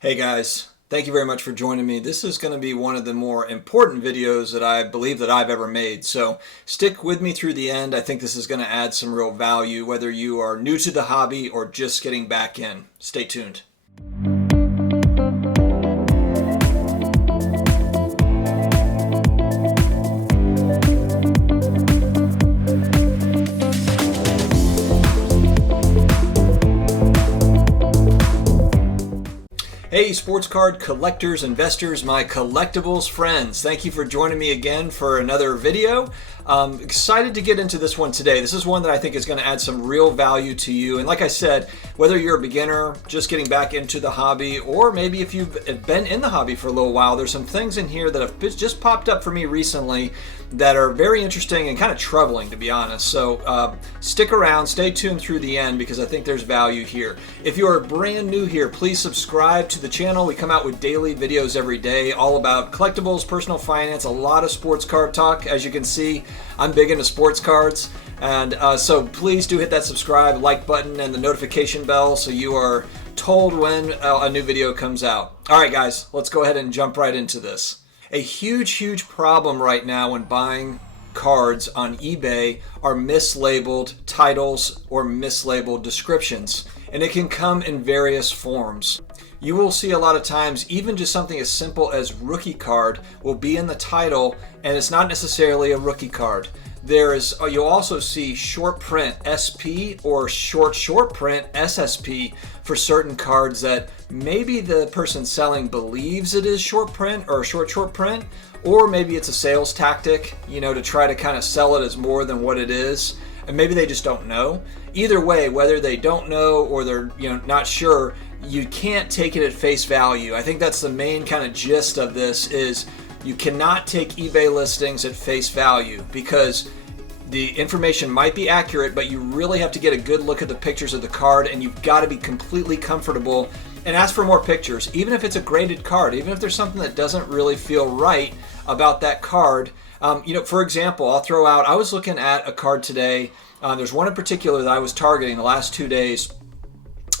Hey guys, thank you very much for joining me. This is going to be one of the more important videos that I believe that I've ever made. So stick with me through the end. I think this is going to add some real value, whether you are new to the hobby or just getting back in. Stay tuned. Hey sports card collectors, investors, my collectibles friends. Thank you for joining me again for another video. Excited to get into this one today. This is one that I think is going to add some real value to you. And like I said, whether you're a beginner, just getting back into the hobby, or maybe if you've been in the hobby for a little while, there's some things in here that have just popped up for me recently that are very interesting and kind of troubling, to be honest. So stick around, stay tuned through the end because I think there's value here. If you are brand new here, please subscribe to the channel. We come out with daily videos every day, all about collectibles, personal finance, a lot of sports card talk. As you can see, I'm big into sports cards. And so please do hit that subscribe, like button, and the notification bell so you are told when a new video comes out. All right, guys, let's go ahead and jump right into this. A huge problem right now when buying cards on eBay are mislabeled titles or mislabeled descriptions, and it can come in various forms. You will see a lot of times even just something as simple as rookie card will be in the title and it's not necessarily a rookie card. You'll also see short print SP or short print SSP for certain cards that maybe the person selling believes it is short print or short print, or maybe it's a sales tactic, to try to kind of sell it as more than what it is, and maybe they just don't know. Either way, whether they don't know or they're not sure, you can't take it at face value. I think that's the main kind of gist of this is you cannot take eBay listings at face value because the information might be accurate, but you really have to get a good look at the pictures of the card, and you've got to be completely comfortable and ask for more pictures. Even if it's a graded card, even if there's something that doesn't really feel right about that card. For example, I'll throw out, I was looking at a card today. There's one in particular that I was targeting the last 2 days.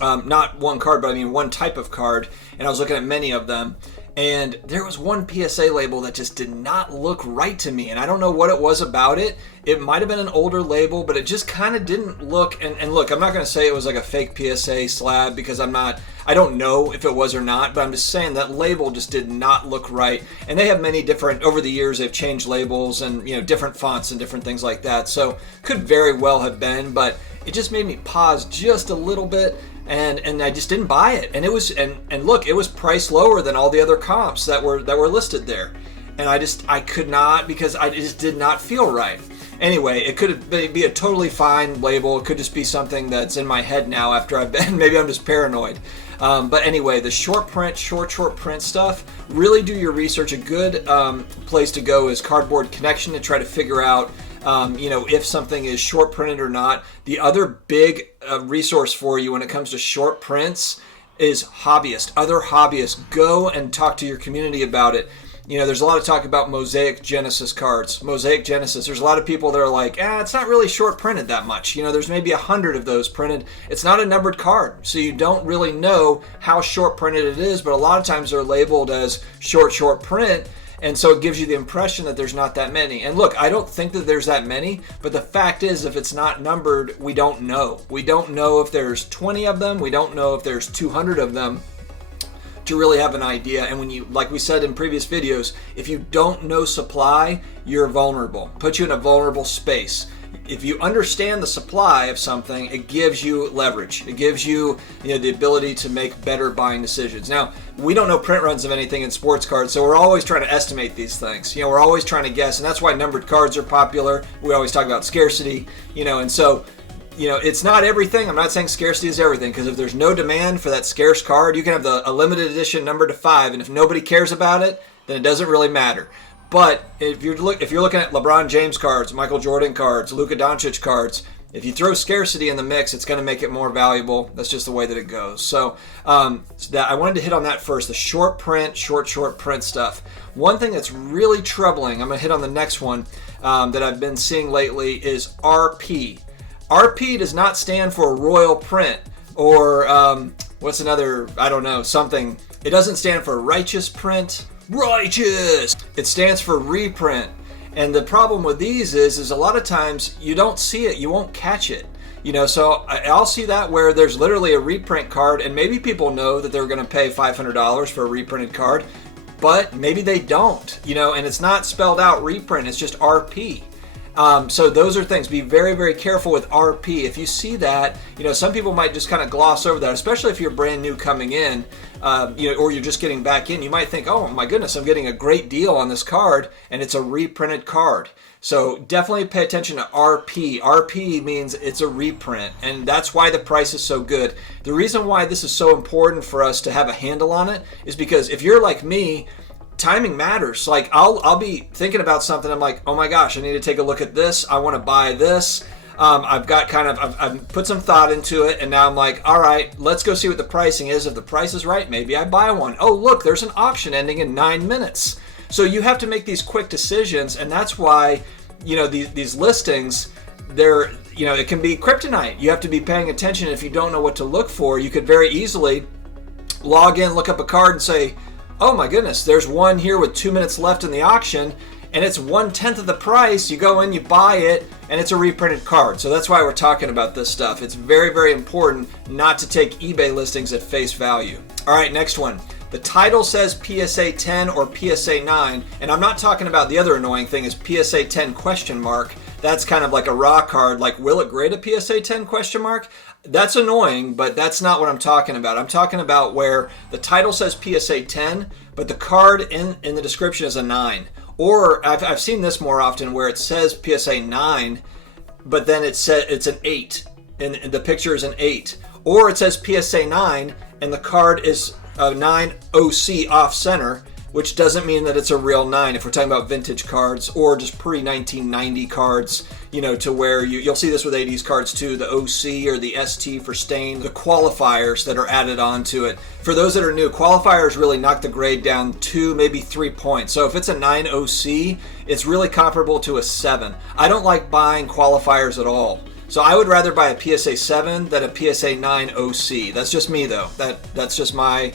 Not one card, but I mean one type of card, and I was looking at many of them. And there was one PSA label that just did not look right to me. And I don't know what it was about it. It might have been an older label, but it just kind of didn't look. And look, I'm not going to say it was like a fake PSA slab because I don't know if it was or not, but I'm just saying that label just did not look right. And they have many different, over the years, they've changed labels and, different fonts and different things like that. So could very well have been, but it just made me pause just a little bit. And I just didn't buy it, and it was and look, it was priced lower than all the other comps that were listed there, and I could not because it just did not feel right. Anyway, it could be a totally fine label. It could just be something that's in my head now after I've been. Maybe I'm just paranoid. But anyway, the short print stuff. Really do your research. A good place to go is Cardboard Connection to try to figure out. If something is short printed or not. The other big resource for you when it comes to short prints is hobbyists. Other hobbyists, go and talk to your community about it. There's a lot of talk about Mosaic Genesis cards. Mosaic Genesis, there's a lot of people that are like, it's not really short printed that much. There's maybe 100 of those printed. It's not a numbered card, so you don't really know how short printed it is, but a lot of times they're labeled as short print. And so it gives you the impression that there's not that many. And look, I don't think that there's that many, but the fact is if it's not numbered, we don't know. We don't know if there's 20 of them. We don't know if there's 200 of them to really have an idea. And when you, like we said in previous videos, if you don't know supply, you're vulnerable. Put you in a vulnerable space. If you understand the supply of something, it gives you leverage. It gives you, the ability to make better buying decisions. Now, we don't know print runs of anything in sports cards, so we're always trying to estimate these things. We're always trying to guess, and that's why numbered cards are popular. We always talk about scarcity, and so, it's not everything. I'm not saying scarcity is everything, because if there's no demand for that scarce card, you can have a limited edition numbered to 5, and if nobody cares about it, then it doesn't really matter. But if you're looking at LeBron James cards, Michael Jordan cards, Luka Doncic cards, if you throw scarcity in the mix, it's going to make it more valuable. That's just the way that it goes. So I wanted to hit on that first, the short print stuff. One thing that's really troubling, I'm going to hit on the next one that I've been seeing lately is RP. RP does not stand for Royal Print or what's another, I don't know, something. It doesn't stand for righteous print. Righteous! It stands for reprint. And the problem with these is a lot of times you don't see it, you won't catch it. You know, so I'll see that where there's literally a reprint card, and maybe people know that they're going to pay $500 for a reprinted card, but maybe they don't, you know, and it's not spelled out reprint, it's just RP. So those are things. Be very, very careful with RP. If you see that, you know, some people might just kind of gloss over that, especially if you're brand new coming in, you know, or you're just getting back in. You might think, oh my goodness, I'm getting a great deal on this card, and it's a reprinted card. So definitely pay attention to RP. RP means it's a reprint, and that's why the price is so good. The reason why this is so important for us to have a handle on it is because if you're like me, timing matters. Like I'll be thinking about something. I'm like, oh my gosh, I need to take a look at this. I want to buy this. I've put some thought into it, and now I'm like, all right, let's go see what the pricing is. If the price is right, maybe I buy one. Oh, look, there's an auction ending in 9 minutes. So you have to make these quick decisions, and that's why, you know, these listings, they're, you know, it can be kryptonite. You have to be paying attention. If you don't know what to look for, you could very easily log in, look up a card, and say, oh my goodness, there's one here with 2 minutes left in the auction, and it's 1/10 of the price. You go in, you buy it, and it's a reprinted card. So that's why we're talking about this stuff. It's very, very important not to take eBay listings at face value. All right, next one. The title says PSA 10 or PSA 9, and I'm not talking about the other annoying thing is PSA 10 question mark. That's kind of like a raw card, like will it grade a PSA 10 question mark? That's annoying, but that's not what I'm talking about. I'm talking about where the title says PSA 10, but the card in the description is a 9. Or I've seen this more often where it says PSA 9, but then it's an 8, and the picture is an 8. Or it says PSA 9, and the card is a 9 OC off center, which doesn't mean that it's a real 9 if we're talking about vintage cards or just pre-1990 cards, you know, to where you'll see this with 80s cards too, the OC or the ST for stain, the qualifiers that are added onto it. For those that are new, qualifiers really knock the grade down 2, maybe 3 points. So if it's a 9 OC, it's really comparable to a 7. I don't like buying qualifiers at all. So I would rather buy a PSA 7 than a PSA 9 OC. That's just me though. That's just my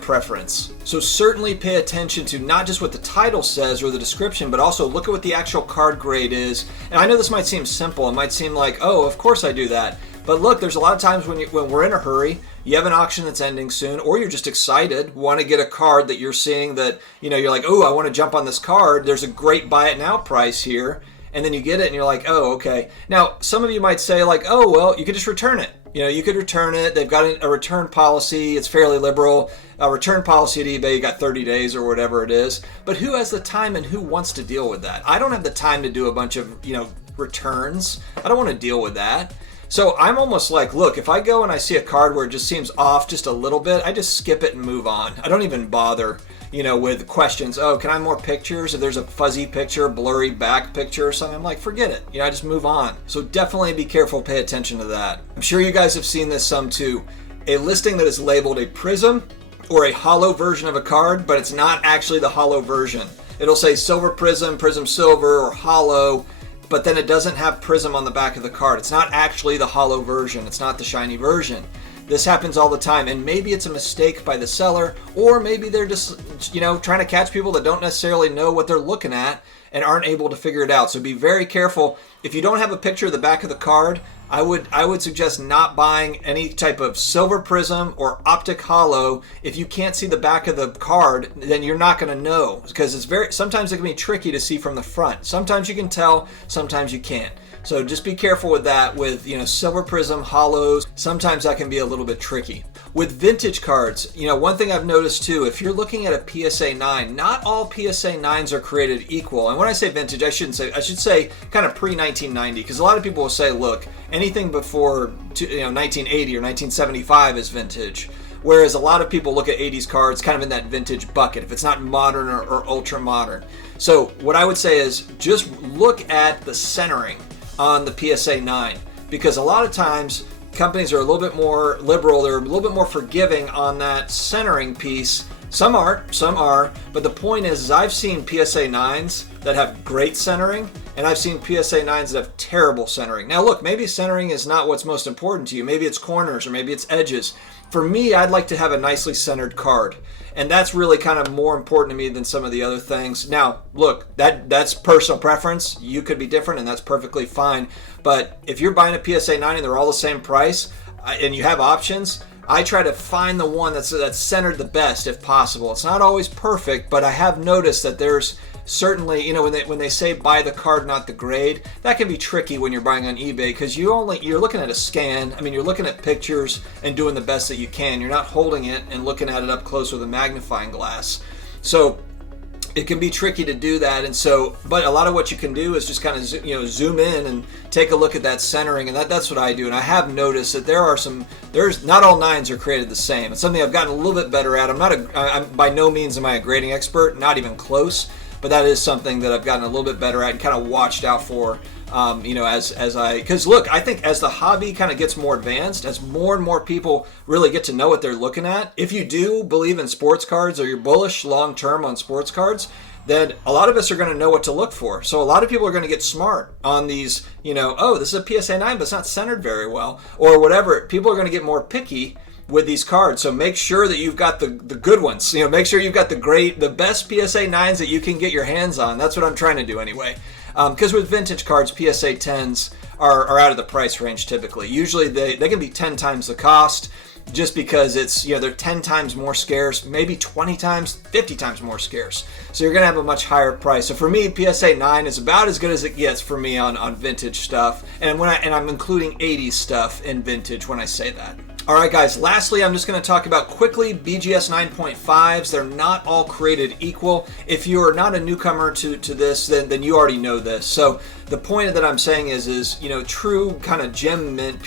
preference. So certainly pay attention to not just what the title says or the description, but also look at what the actual card grade is. And I know this might seem simple. It might seem like, oh, of course I do that. But look, there's a lot of times when we're in a hurry, you have an auction that's ending soon, or you're just excited, want to get a card that you're seeing that, you know, you're like, oh, I want to jump on this card. There's a great buy it now price here. And then you get it and you're like, oh, okay. Now, some of you might say like, oh, well, you could just return it. You know, you could return it. They've got a return policy. It's fairly liberal. A return policy at eBay, you got 30 days or whatever it is. But who has the time and who wants to deal with that? I don't have the time to do a bunch of, you know, returns. I don't want to deal with that. So I'm almost like, look, if I go and I see a card where it just seems off just a little bit, I just skip it and move on. I don't even bother, you know, with questions. Oh, can I have more pictures? If there's a fuzzy picture, blurry back picture or something, I'm like, forget it. You know, I just move on. So definitely be careful, pay attention to that. I'm sure you guys have seen this some too. A listing that is labeled a prism or a hollow version of a card, but it's not actually the hollow version. It'll say silver prism, prism silver, or hollow, but then it doesn't have prism on the back of the card. It's not actually the hollow version. It's not the shiny version. This happens all the time, and maybe it's a mistake by the seller, or maybe they're just, you know, trying to catch people that don't necessarily know what they're looking at and aren't able to figure it out. So be very careful. If you don't have a picture of the back of the card, I would suggest not buying any type of silver prism or optic hollow. If you can't see the back of the card, then you're not going to know, because sometimes it can be tricky to see from the front. Sometimes you can tell, sometimes you can't. So just be careful with that. With, you know, silver prism, hollows, sometimes that can be a little bit tricky. With vintage cards, you know, one thing I've noticed too, if you're looking at a PSA 9, not all PSA 9s are created equal. And when I say vintage, I should say kind of pre-1990, because a lot of people will say, look, anything before 1980 or 1975 is vintage. Whereas a lot of people look at 80s cards kind of in that vintage bucket, if it's not modern or ultra modern. So what I would say is just look at the centering on the PSA 9, because a lot of times companies are a little bit more liberal, they're a little bit more forgiving on that centering piece. Some aren't, some are, but the point is I've seen PSA 9s that have great centering, and I've seen PSA 9s that have terrible centering. Now look, maybe centering is not what's most important to you. Maybe it's corners or maybe it's edges. For me, I'd like to have a nicely centered card. And that's really kind of more important to me than some of the other things. Now, look, that's personal preference. You could be different, and that's perfectly fine. But if you're buying a PSA 9 and they're all the same price, and you have options, I try to find the one that's centered the best if possible. It's not always perfect, but I have noticed that there's certainly, you know, when they say buy the card, not the grade, that can be tricky when you're buying on eBay, because you're looking at a scan. I mean, you're looking at pictures and doing the best that you can. You're not holding it and looking at it up close with a magnifying glass. So it can be tricky to do that. And so, but a lot of what you can do is just kind of, you know, zoom in and take a look at that centering, and that's what I do. And I have noticed that there's not all 9s are created the same. It's something I've gotten a little bit better at. I'm by no means am I a grading expert, not even close. But that is something that I've gotten a little bit better at and kind of watched out for, you know, because look, I think as the hobby kind of gets more advanced, as more and more people really get to know what they're looking at, if you do believe in sports cards or you're bullish long-term on sports cards, then a lot of us are going to know what to look for. So a lot of people are going to get smart on these, you know, oh, this is a PSA 9, but it's not centered very well, or whatever. People are going to get more picky with these cards. So make sure that you've got the good ones. You know, make sure you've got the best PSA 9s that you can get your hands on. That's what I'm trying to do anyway. Because with vintage cards, PSA 10s are out of the price range typically. Usually they can be 10 times the cost, just because it's, you know, they're 10 times more scarce, maybe 20 times, 50 times more scarce. So you're going to have a much higher price. So for me, PSA 9 is about as good as it gets for me on vintage stuff. And I'm including 80s stuff in vintage when I say that. All right, guys, lastly, I'm just going to talk about quickly BGS 9.5s. They're not all created equal. If you're not a newcomer to this, then you already know this. So the point that I'm saying is you know, true kind of gem mint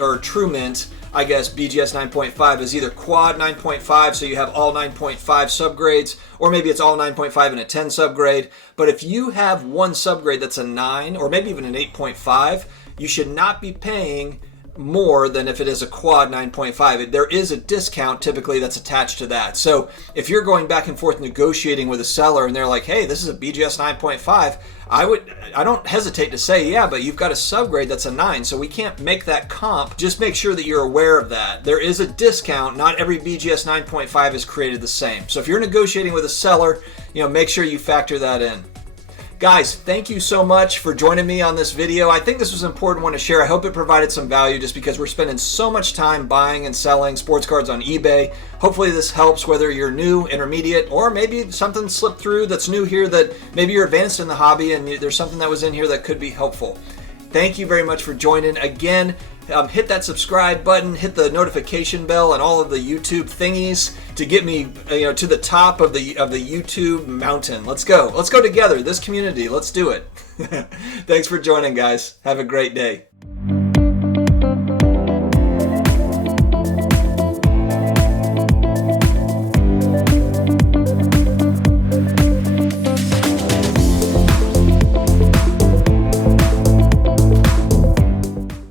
or true mint, I guess, BGS 9.5 is either quad 9.5, so you have all 9.5 subgrades, or maybe it's all 9.5 and a 10 subgrade. But if you have one subgrade that's a 9, or maybe even an 8.5, you should not be paying more than if it is a quad 9.5. There is a discount typically that's attached to that. So if you're going back and forth negotiating with a seller and they're like, hey, this is a BGS 9.5, I don't hesitate to say, yeah, but you've got a subgrade that's a 9, so we can't make that comp. Just make sure that you're aware of that. There is a discount. Not every BGS 9.5 is created the same. So if you're negotiating with a seller, you know, make sure you factor that in. Guys, thank you so much for joining me on this video. I think this was an important one to share. I hope it provided some value, just because we're spending so much time buying and selling sports cards on eBay. Hopefully this helps, whether you're new, intermediate, or maybe something slipped through that's new here, that maybe you're advanced in the hobby and there's something that was in here that could be helpful. Thank you very much for joining. Again, hit that subscribe button, hit the notification bell, and all of the YouTube thingies to get me, you know, to the top of the YouTube mountain. Let's go. Let's go together. This community. Let's do it. Thanks for joining, guys. Have a great day.